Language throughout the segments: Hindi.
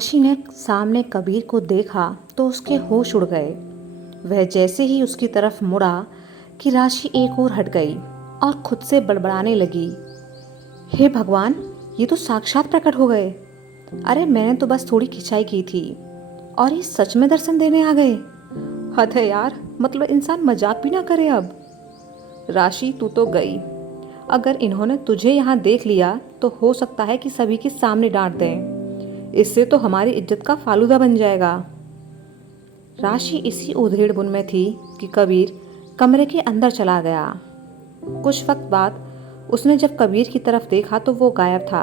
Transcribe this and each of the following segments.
राशि ने सामने कबीर को देखा तो उसके होश उड़ गए। वह जैसे ही उसकी तरफ मुड़ा कि राशि एक ओर हट गई और खुद से बड़बड़ाने लगी, हे भगवान, ये तो साक्षात प्रकट हो गए। अरे मैंने तो बस थोड़ी खिंचाई की थी और ये सच में दर्शन देने आ गए। हद है यार, मतलब इंसान मजाक भी ना करे अब। राशि तू तो गई। अगर इन्होंने तुझे यहाँ देख लिया तो हो सकता है कि सभी के सामने डांट दें। इससे तो हमारी इज्जत का फालूदा बन जाएगा। राशि इसी उधेड़-बुन में थी कि कबीर कमरे के अंदर चला गया। कुछ वक्त बाद उसने जब कबीर की तरफ देखा तो वो गायब था।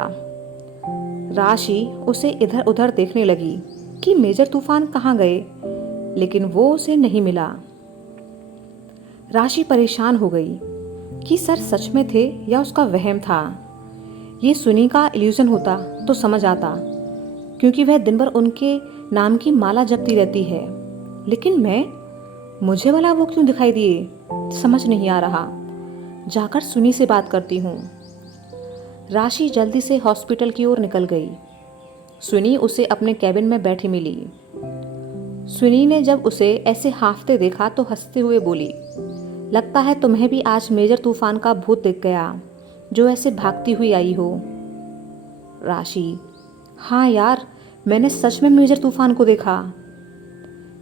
राशि उसे इधर उधर देखने लगी कि मेजर तूफान कहाँ गए, लेकिन वो उसे नहीं मिला। राशि परेशान हो गई कि सर सच में थे या उसका वहम था। ये सुनी का इल्यूजन होता तो समझ आता, क्योंकि वह दिन भर उनके नाम की माला जपती रहती है। लेकिन मुझे भला वो क्यों दिखाई दिए, समझ नहीं आ रहा। जाकर सुनी से बात करती हूँ। राशि जल्दी से हॉस्पिटल की ओर निकल गई। सुनी उसे अपने कैबिन में बैठी मिली। सुनी ने जब उसे ऐसे हांफते देखा तो हंसते हुए बोली, लगता है तुम्हें भी आज मेजर तूफान का भूत दिख गया, जो ऐसे भागती हुई आई हो। राशि, हाँ यार, मैंने सच में मेजर तूफान को देखा।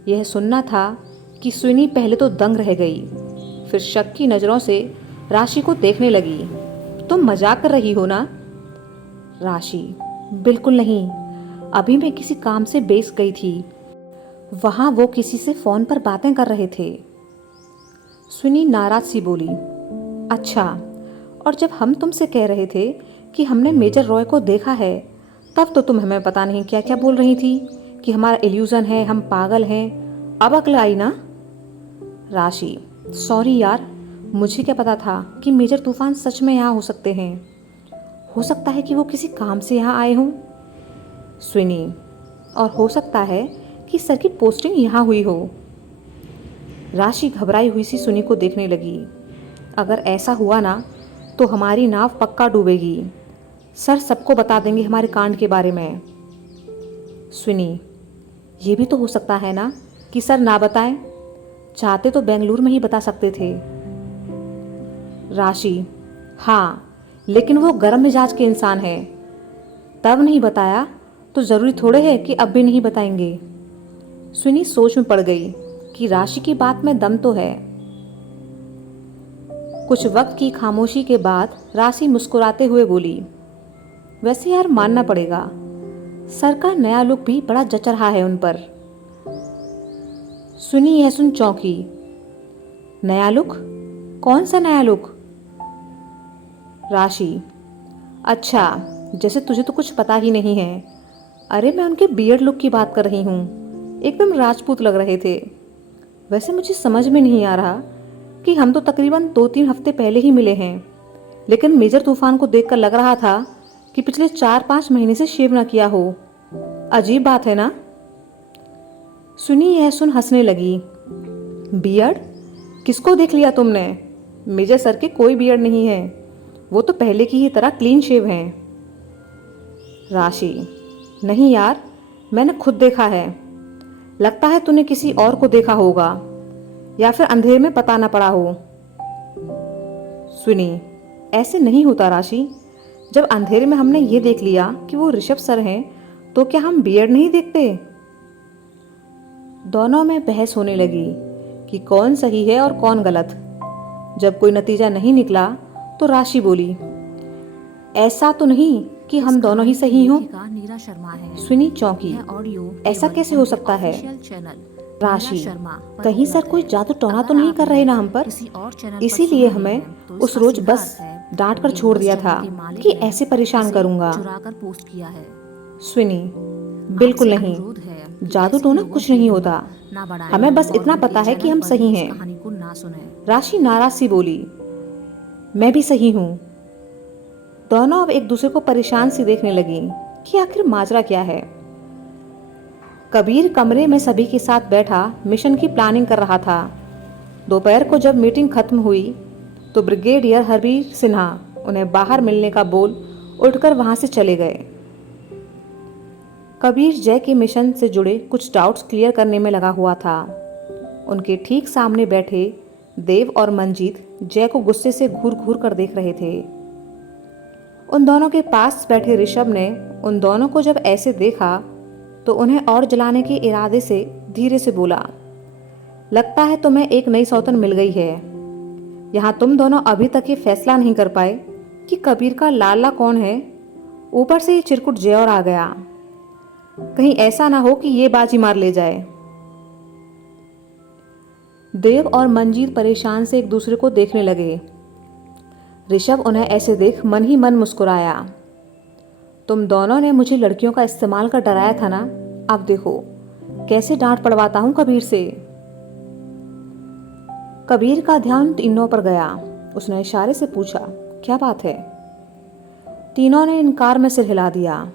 यह सुनना था कि सुनी पहले तो दंग रह गई, फिर शक की नजरों से राशि को देखने लगी। तुम मजाक कर रही हो ना? राशि, बिल्कुल नहीं, अभी मैं किसी काम से बेस गई थी। वहां वो किसी से फोन पर बातें कर रहे थे। सुनी नाराज सी बोली, अच्छा, और जब हम तुमसे कह रहे थे कि हमने मेजर रॉय को देखा है, तब तो तुम हमें पता नहीं क्या क्या बोल रही थी कि हमारा इल्यूजन है, हम पागल हैं। अब अकल आई ना? राशि, सॉरी यार, मुझे क्या पता था कि मेजर तूफान सच में यहाँ हो सकते हैं। हो सकता है कि वो किसी काम से यहाँ आए हों। सुनी, और हो सकता है कि सर की पोस्टिंग यहाँ हुई हो। राशि घबराई हुई सी सुनी को देखने लगी। अगर ऐसा हुआ ना तो हमारी नाव पक्का डूबेगी। सर सबको बता देंगे हमारे कांड के बारे में। सुनी, ये भी तो हो सकता है ना कि सर ना बताएं, चाहते तो बेंगलुरु में ही बता सकते थे। राशि, हाँ, लेकिन वो गर्म मिजाज के इंसान है। तब नहीं बताया तो जरूरी थोड़े है कि अब भी नहीं बताएंगे। सुनी सोच में पड़ गई कि राशि की बात में दम तो है। कुछ वक्त की खामोशी के बाद राशि मुस्कुराते हुए बोली, वैसे यार मानना पड़ेगा, सर का नया लुक भी बड़ा जच रहा है उन पर। सुनी यह सुन चौंकी। नया लुक? कौन सा नया लुक? राशि, अच्छा, जैसे तुझे तो कुछ पता ही नहीं है। अरे मैं उनके बियर्ड लुक की बात कर रही हूँ। एकदम राजपूत लग रहे थे। वैसे मुझे समझ में नहीं आ रहा कि हम तो तकरीबन 2-3 हफ्ते पहले ही मिले हैं, लेकिन मेजर तूफान को देखकर लग रहा था कि पिछले 4-5 महीने से शेव ना किया हो। अजीब बात है ना? सुनी यह सुन हंसने लगी। बियर्ड? किसको देख लिया तुमने? मेजर सर के कोई बियर्ड नहीं है, वो तो पहले की ही तरह क्लीन शेव हैं। राशि, नहीं यार, मैंने खुद देखा है। लगता है तूने किसी और को देखा होगा, या फिर अंधेरे में पता ना पड़ा हो। सुनी, ऐसे नहीं होता राशि। जब अंधेरे में हमने ये देख लिया कि वो ऋषभ सर हैं, तो क्या हम बियर्ड नहीं देखते? दोनों में बहस होने लगी कि कौन सही है और कौन गलत। जब कोई नतीजा नहीं निकला तो राशि बोली, ऐसा तो नहीं कि हम दोनों ही सही हों। सुनी चौंकी, ऐसा कैसे हो सकता है? राशि, कहीं सर कोई जादू टोना तो नहीं कर रहे ना हम पर? इसीलिए हमें उस रोज बस डांट कर छोड़ दिया था कि ऐसे परेशान करूंगा। सुनी, बिल्कुल नहीं, जादू टोना कुछ नहीं होता। हमें बस इतना पता है कि हम सही हैं। राशि नाराज सी बोली, मैं भी सही हूँ। दोनों अब एक दूसरे को परेशान सी देखने लगी कि आखिर माजरा क्या है। कबीर कमरे में सभी के साथ बैठा मिशन की प्लानिंग कर रहा था। दोपहर को जब मीटिंग खत्म हुई तो ब्रिगेडियर हरबीर सिन्हा उन्हें बाहर मिलने का बोल उठकर वहां से चले गए। कबीर जय के मिशन से जुड़े कुछ डाउट्स क्लियर करने में लगा हुआ था। उनके ठीक सामने बैठे देव और मंजीत जय को गुस्से से घूर घूर कर देख रहे थे। उन दोनों के पास बैठे ऋषभ ने उन दोनों को जब ऐसे देखा तो उन्हें और जलाने के इरादे से धीरे से बोला, लगता है तुम्हें एक नई सौतन मिल गई है। यहाँ तुम दोनों अभी तक ये फैसला नहीं कर पाए कि कबीर का लाला कौन है। ऊपर से ये चिरकुट जय और आ गया। कहीं ऐसा ना हो कि ये बाजी मार ले जाए। देव और मंजीत परेशान से एक दूसरे को देखने लगे। ऋषभ उन्हें ऐसे देख मन ही मन मुस्कुराया। तुम दोनों ने मुझे लड़कियों का इस्तेमाल कर डराया था ना, अब देखो कैसे डांट पड़वाता हूं कबीर से। कबीर का ध्यान तीनों पर गया। उसने इशारे से पूछा, क्या बात है? तीनों ने इनकार में सिर हिला दिया।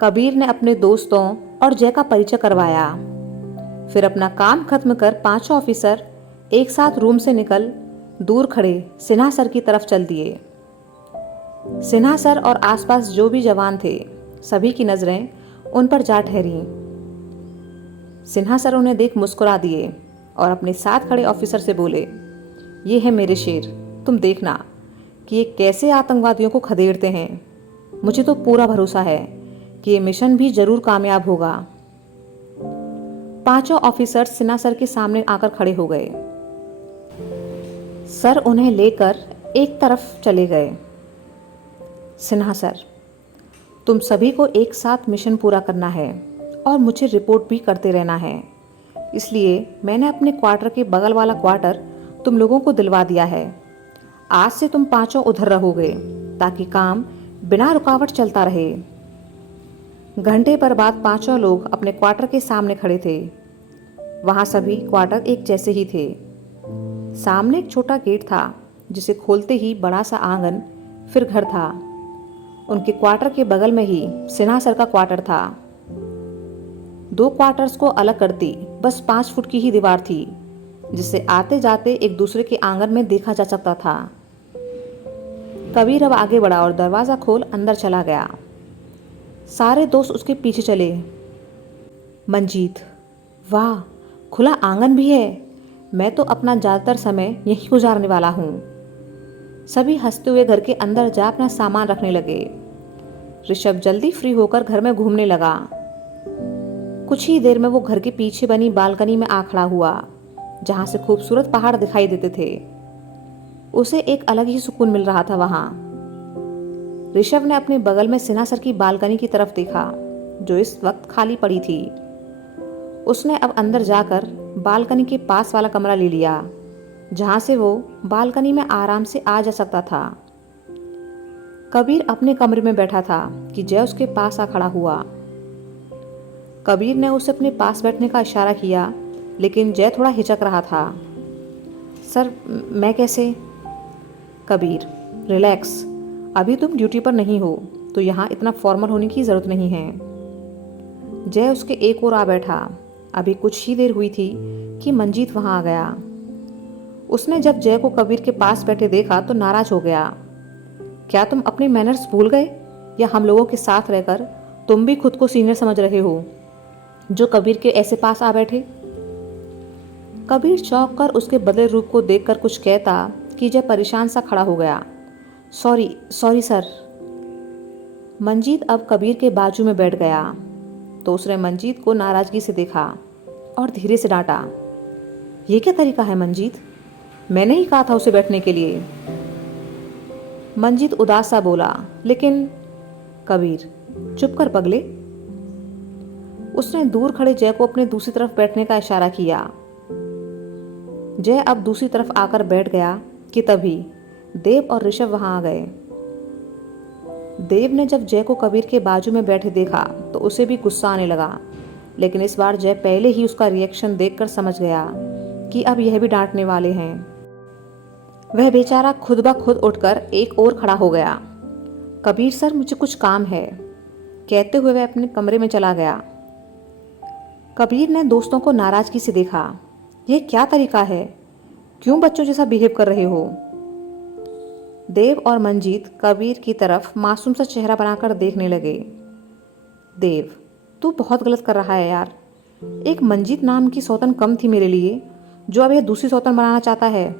कबीर ने अपने दोस्तों और जय का परिचय करवाया। फिर अपना काम खत्म कर पांचों ऑफिसर एक साथ रूम से निकल दूर खड़े सिन्हा सर की तरफ चल दिए। सिन्हा सर और आसपास जो भी जवान थे सभी की नजरें उन पर जा ठहरी। सिन्हा सर उन्हें देख मुस्कुरा दिए और अपने साथ खड़े ऑफिसर से बोले, ये है मेरे शेर, तुम देखना कि ये कैसे आतंकवादियों को खदेड़ते हैं। मुझे तो पूरा भरोसा है कि ये मिशन भी जरूर कामयाब होगा। पांचों ऑफिसर सिन्हा सर के सामने आकर खड़े हो गए। सर उन्हें लेकर एक तरफ चले गए। सिन्हा सर, तुम सभी को एक साथ मिशन पूरा करना है और मुझे रिपोर्ट भी करते रहना है। इसलिए मैंने अपने क्वार्टर के बगल वाला क्वार्टर तुम लोगों को दिलवा दिया है। आज से तुम पांचों उधर रहोगे ताकि काम बिना रुकावट चलता रहे। घंटे पर बाद पांचों लोग अपने क्वार्टर के सामने खड़े थे। वहां सभी क्वार्टर एक जैसे ही थे। सामने एक छोटा गेट था जिसे खोलते ही बड़ा सा आंगन फिर घर था। उनके क्वार्टर के बगल में ही सिन्हा सर का क्वार्टर था। दो क्वार्टर्स को अलग करती बस 5 फुट की ही दीवार थी जिससे आते जाते एक दूसरे के आंगन में देखा जा सकता था। कबीर अब आगे बढ़ा और दरवाजा खोल अंदर चला गया। सारे दोस्त उसके पीछे चले। मंजीत, वाह, खुला आंगन भी है। मैं तो अपना ज़्यादातर समय यहीं गुजारने वाला हूँ। सभी हंसते हुए घर के अंदर जा अपना सामान रखने लगे। ऋषभ जल्दी फ्री होकर घर में घूमने लगा। कुछ ही देर में वो घर के पीछे बनी बालकनी में आ खड़ा हुआ जहां से खूबसूरत पहाड़ दिखाई देते थे। उसे एक अलग ही सुकून मिल रहा था वहां। ऋषभ ने अपने बगल में सिन्हा सर की बालकनी की तरफ देखा जो इस वक्त खाली पड़ी थी। उसने अब अंदर जाकर बालकनी के पास वाला कमरा ले लिया जहां से वो बालकनी में आराम से आ जा सकता था। कबीर अपने कमरे में बैठा था कि जय उसके पास आ खड़ा हुआ। कबीर ने उसे अपने पास बैठने का इशारा किया लेकिन जय थोड़ा हिचक रहा था। सर, मैं कैसे? कबीर, रिलैक्स, अभी तुम ड्यूटी पर नहीं हो तो यहाँ इतना फॉर्मल होने की ज़रूरत नहीं है। जय उसके एक ओर आ बैठा। अभी कुछ ही देर हुई थी कि मंजीत वहाँ आ गया। उसने जब जय को कबीर के पास बैठे देखा तो नाराज हो गया। क्या तुम अपने मैनर्स भूल गए या हम लोगों के साथ रहकर तुम भी खुद को सीनियर समझ रहे हो जो कबीर के ऐसे पास आ बैठे? कबीर चौंक कर उसके बदले रूप को देखकर कुछ कहता कि जय परेशान सा खड़ा हो गया। Sorry sir. मंजीत अब कबीर के बाजू में बैठ गया तो उसने मंजीत को नाराजगी से देखा और धीरे से डांटा, ये क्या तरीका है मंजीत? मैंने ही कहा था उसे बैठने के लिए। मंजीत उदास सा बोला, लेकिन कबीर, चुप कर पगले। उसने दूर खड़े जय को अपने दूसरी तरफ बैठने का इशारा किया। जय अब दूसरी तरफ आकर बैठ गया कि तभी देव और ऋषभ वहां आ गए। देव ने जब जय को कबीर के बाजू में बैठे देखा तो उसे भी गुस्सा आने लगा, लेकिन इस बार जय पहले ही उसका रिएक्शन देखकर समझ गया कि अब यह भी डांटने वाले हैं। वह बेचारा खुद ब खुद उठकर एक और खड़ा हो गया। कबीर सर, मुझे कुछ काम है, कहते हुए वह अपने कमरे में चला गया। कबीर ने दोस्तों को नाराजगी से देखा। यह क्या तरीका है? क्यों बच्चों जैसा बिहेव कर रहे हो? देव और मंजीत कबीर की तरफ मासूम सा चेहरा बनाकर देखने लगे। देव, तू बहुत गलत कर रहा है यार। एक मंजीत नाम की सौतन कम थी मेरे लिए, जो अब यह दूसरी सौतन बनाना चाहता है।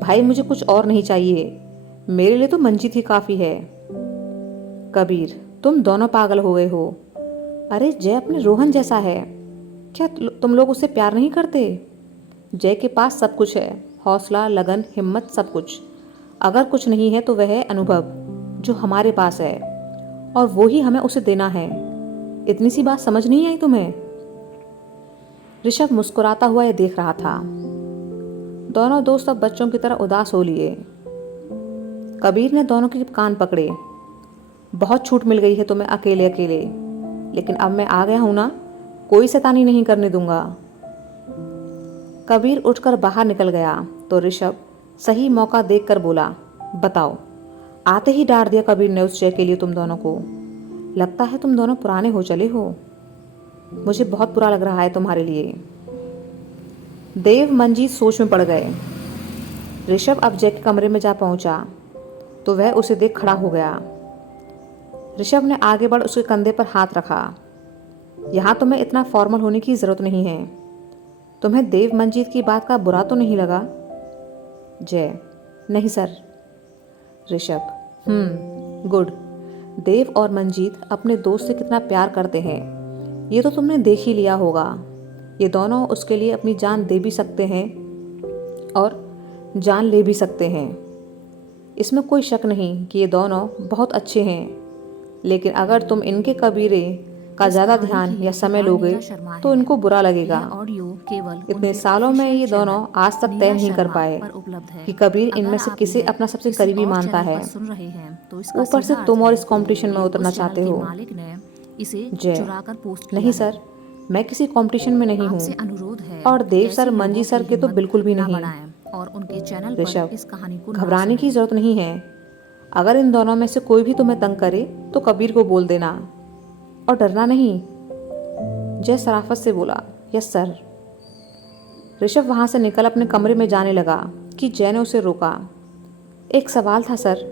भाई मुझे कुछ और नहीं चाहिए, मेरे लिए तो मंजीत ही काफ़ी है। कबीर, तुम दोनों पागल हो गए हो। अरे जय अपने रोहन जैसा है, क्या तुम लोग उससे प्यार नहीं करते? जय के पास सब कुछ है, हौसला, लगन, हिम्मत, सब कुछ। अगर कुछ नहीं है तो वह है अनुभव, जो हमारे पास है, और वो ही हमें उसे देना है। इतनी सी बात समझ नहीं आई तुम्हें? ऋषभ मुस्कुराता हुआ यह देख रहा था। दोनों दोस्त अब बच्चों की तरह उदास हो लिए। कबीर ने दोनों के कान पकड़े। बहुत छूट मिल गई है तुम्हें अकेले अकेले, लेकिन अब मैं आ गया हूं ना, कोई शैतानी नहीं करने दूंगा। कबीर उठकर बाहर निकल गया तो ऋषभ सही मौका देखकर बोला, बताओ। आते ही डांट दिया कबीर ने उस जय के लिए तुम दोनों को। लगता है तुम दोनों पुराने हो चले हो। मुझे बहुत बुरा लग रहा है तुम्हारे लिए। देव मंजीत सोच में पड़ गए। ऋषभ अब जय के कमरे में जा पहुंचा तो वह उसे देख खड़ा हो गया। ऋषभ ने आगे बढ़ उसके कंधे पर हाथ रखा। यहाँ तुम्हें इतना फॉर्मल होने की जरूरत नहीं है। तुम्हें देव मंजीत की बात का बुरा तो नहीं लगा? जय, नहीं सर। ऋषभ, गुड। देव और मंजीत अपने दोस्त से कितना प्यार करते हैं ये तो तुमने देख ही लिया होगा। ये दोनों उसके लिए अपनी जान दे भी सकते हैं और जान ले भी सकते हैं। इसमें कोई शक नहीं कि ये दोनों बहुत अच्छे हैं, लेकिन अगर तुम इनके कबीरे का ज़्यादा ध्यान या समय लोगे तो इनको बुरा लगेगा। इतने सालों में ये दोनों आज तक तय नहीं कर पाए कि कबीर इनमें से किसे अपना सबसे करीबी मानता है। ऊपर से तुम और इस कंपटीशन में उतरना चाहते हो। जय, नहीं सर, मैं किसी कंपटीशन में नहीं हूँ, और देव सर, मंजी सर के तो बिल्कुल भी नहीं। ऋषभ, घबराने की जरूरत नहीं है। अगर इन दोनों में से कोई भी तुम्हें तंग करे तो कबीर को बोल देना, और डरना नहीं। जय सराफत से बोला, यस सर। ऋषभ वहां से निकल अपने कमरे में जाने लगा कि जय ने उसे रोका। एक सवाल था सर।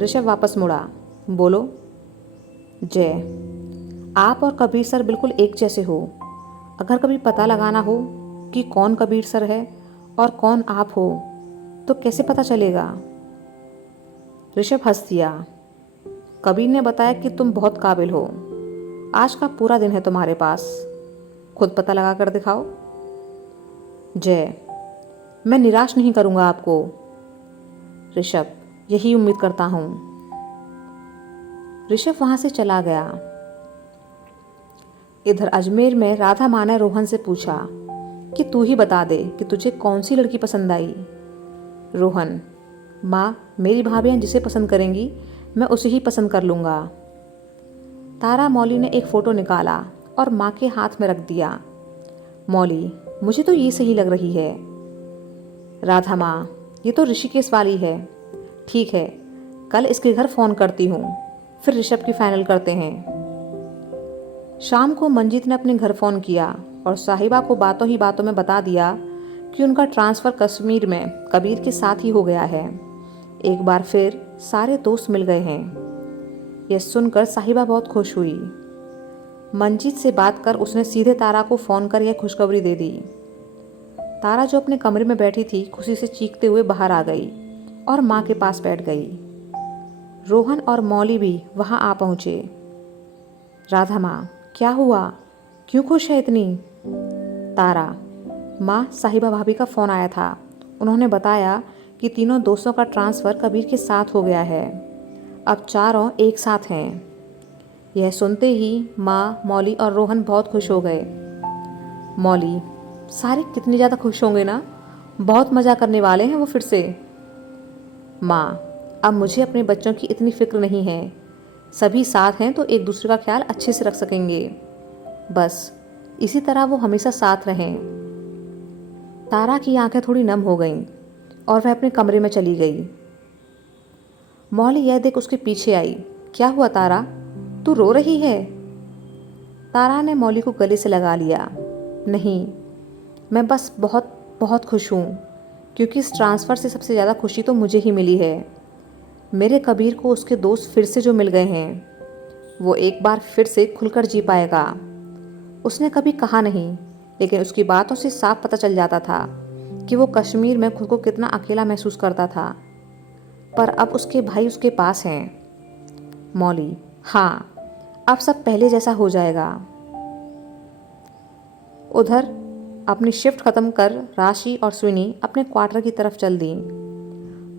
ऋषभ वापस मुड़ा। बोलो। जय, आप और कबीर सर बिल्कुल एक जैसे हो। अगर कभी पता लगाना हो कि कौन कबीर सर है और कौन आप हो तो कैसे पता चलेगा? ऋषभ हंस दिया। कबीर ने बताया कि तुम बहुत काबिल हो। आज का पूरा दिन है तुम्हारे पास, खुद पता लगा कर दिखाओ। जय, मैं निराश नहीं करूंगा आपको। ऋषभ, यही उम्मीद करता हूं। ऋषभ वहां से चला गया। इधर अजमेर में राधा माँ ने रोहन से पूछा कि तू ही बता दे कि तुझे कौन सी लड़की पसंद आई। रोहन, माँ, मेरी भाभियाँ जिसे पसंद करेंगी मैं उसे ही पसंद कर लूँगा। तारा मौली ने एक फ़ोटो निकाला और माँ के हाथ में रख दिया। मौली, मुझे तो ये सही लग रही है। राधा माँ, ये तो ऋषिकेश वाली है। ठीक है, कल इसके घर फ़ोन करती हूँ, फिर ऋषभ की फाइनल करते हैं। शाम को मंजीत ने अपने घर फ़ोन किया और साहिबा को बातों ही बातों में बता दिया कि उनका ट्रांसफ़र कश्मीर में कबीर के साथ ही हो गया है। एक बार फिर सारे दोस्त मिल गए हैं। यह सुनकर साहिबा बहुत खुश हुई। मंजीत से बात कर उसने सीधे तारा को फ़ोन कर यह खुशखबरी दे दी। तारा जो अपने कमरे में बैठी थी खुशी से चीखते हुए बाहर आ गई और माँ के पास बैठ गई। रोहन और मौली भी वहाँ आ पहुँचे। राधा माँ, क्या हुआ, क्यों खुश है इतनी? तारा, माँ, साहिबा भाभी का फ़ोन आया था। उन्होंने बताया कि तीनों दोस्तों का ट्रांसफ़र कबीर के साथ हो गया है। अब चारों एक साथ हैं। यह सुनते ही माँ, मौली और रोहन बहुत खुश हो गए। मौली, सारे कितने ज़्यादा खुश होंगे ना, बहुत मज़ा करने वाले हैं वो फिर से। माँ, अब मुझे अपने बच्चों की इतनी फिक्र नहीं है। सभी साथ हैं तो एक दूसरे का ख्याल अच्छे से रख सकेंगे। बस इसी तरह वो हमेशा साथ रहें। तारा की आंखें थोड़ी नम हो गईं और वह अपने कमरे में चली गई। मौली यह देख उसके पीछे आई। क्या हुआ तारा, तू रो रही है? तारा ने मौली को गले से लगा लिया। नहीं, मैं बस बहुत बहुत खुश हूँ, क्योंकि इस ट्रांसफ़र से सबसे ज़्यादा खुशी तो मुझे ही मिली है। मेरे कबीर को उसके दोस्त फिर से जो मिल गए हैं, वो एक बार फिर से खुलकर जी पाएगा। उसने कभी कहा नहीं, लेकिन उसकी बातों से साफ पता चल जाता था कि वो कश्मीर में खुद को कितना अकेला महसूस करता था। पर अब उसके भाई उसके पास हैं। मौली, हाँ, अब सब पहले जैसा हो जाएगा। उधर अपनी शिफ्ट खत्म कर राशि और स्विनी अपने क्वार्टर की तरफ चल दी।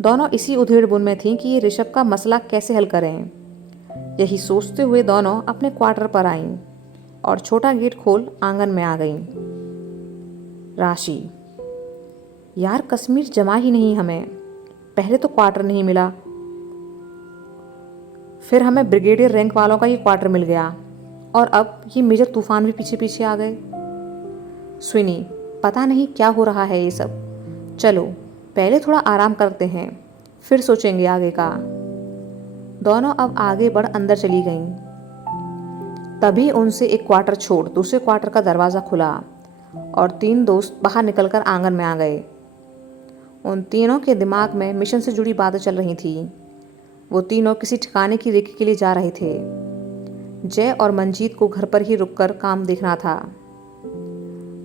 दोनों इसी उधेड़-बुन में थीं कि ये ऋषभ का मसला कैसे हल करें। यही सोचते हुए दोनों अपने क्वार्टर पर आईं और छोटा गेट खोल आंगन में आ गईं। राशि, यार कश्मीर जमा ही नहीं हमें। पहले तो क्वार्टर नहीं मिला, फिर हमें ब्रिगेडियर रैंक वालों का ये क्वार्टर मिल गया, और अब ये मेजर तूफान भी पीछे पीछे आ गए। स्विनी, पता नहीं क्या हो रहा है ये सब। चलो पहले थोड़ा आराम करते हैं, फिर सोचेंगे आगे का। दोनों अब आगे बढ़ अंदर चली गईं। तभी उनसे एक क्वार्टर छोड़ दूसरे क्वार्टर का दरवाज़ा खुला और 3 दोस्त बाहर निकलकर आंगन में आ गए। उन तीनों के दिमाग में मिशन से जुड़ी बातें चल रही थी। वो तीनों किसी ठिकाने की रेकी के लिए जा रहे थे। जय और मंजीत को घर पर ही रुककर काम देखना था।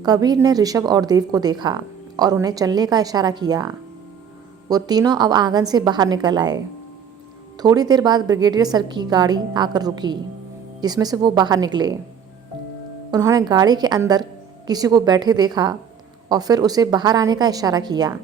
कबीर ने ऋषभ और देव को देखा और उन्हें चलने का इशारा किया। वो तीनों अब आंगन से बाहर निकल आए। थोड़ी देर बाद ब्रिगेडियर सर की गाड़ी आकर रुकी, जिसमें से वो बाहर निकले। उन्होंने गाड़ी के अंदर किसी को बैठे देखा और फिर उसे बाहर आने का इशारा किया।